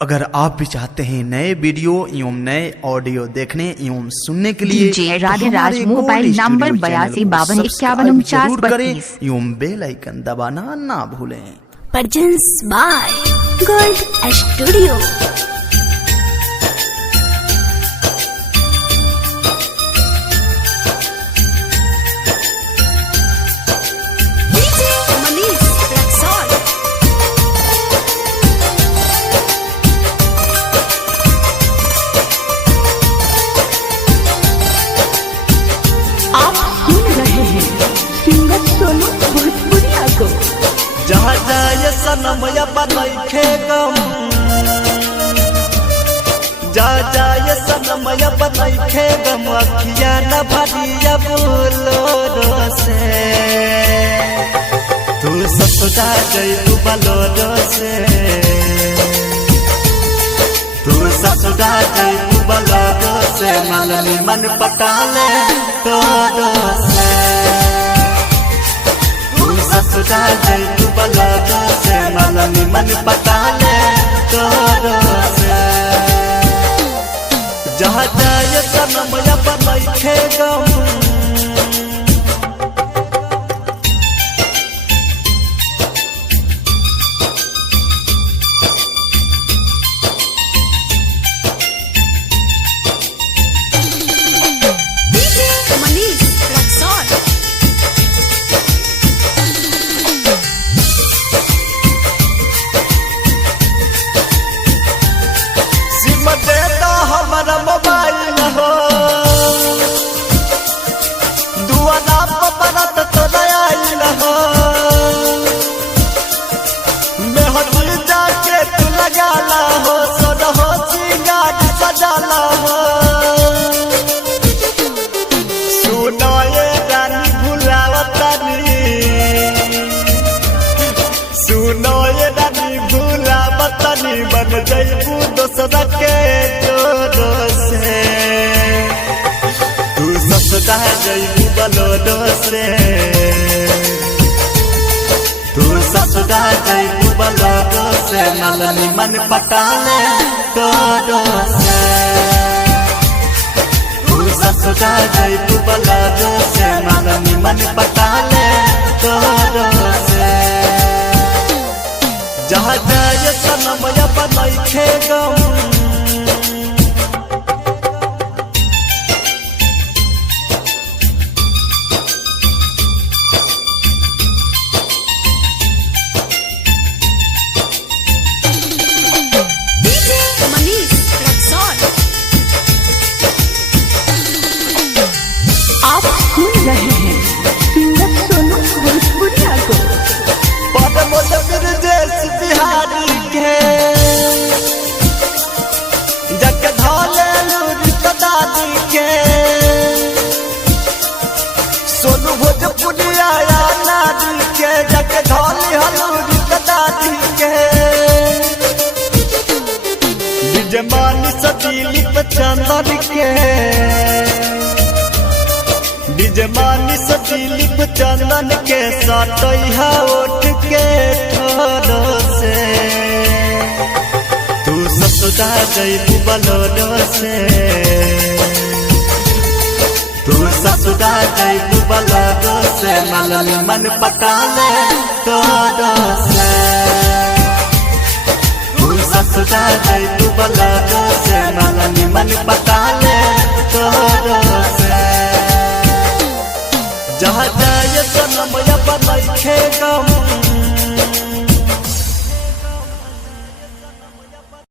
अगर आप भी चाहते हैं नए वीडियो एवं नए ऑडियो देखने एवं सुनने के लिए DJ Radhe Raj mobile number 82525149 एवं बेल आइकन दबाना ना भूलें। Presents by Gold Studio. जहाँ जाए सनम बनैखे गम, जहाँ जाए सनम बनैखे गम, अखिया न भरिया बोलो से तू ससुरा जइबू बलोरो से, तू ससुरा जइबू बलोरो से, मननी मन पटाले तोरो से, ससुरा जइबू बलोरो से, मननी मन पटाले तोरो से। जहाँ जाए सनम बनैखे गम, हमारा मोबाइल हो दुआरा पपरत तो आइल हो, मेहदी जाके तू लगाला हो, सोना हो सिंगार सजाला हो, सुनो ये रानी भुलावतानी, सुनो ये रानी भुलावतानी, बन जइबू दोसरा के जोरो से, तू ससुरा जइबू बलोरो से, तू ससुरा जइबू बलोरो से, मननी मन पटाले तोरो से, तू ससुरा जइबू बलोरो से, मननी मन पटाले तोरो से। जहाँ जाए सनम बनैखे गम, आप सुन रहे हैं सिंगर सोनू भोजपुरिया को। बिहारी के जग धोले दादी के, सोनू भोजपुरिया नादी के, जग धोली हलूरी दादी के, बिजमानी सतीली चंदन के, बिजमानी सतीली चंदन के, साटैहा उठ के ठोरो से, तू ससुरा जइबू बलोरो से, तू ससुरा जइबू बलोरो से, मननी मन पटाले तोरो से, तू ससुरा जइबू बलोरो से, मननी मन पटाले तोरो से। जहाँ जाए सनम बनैखे गम,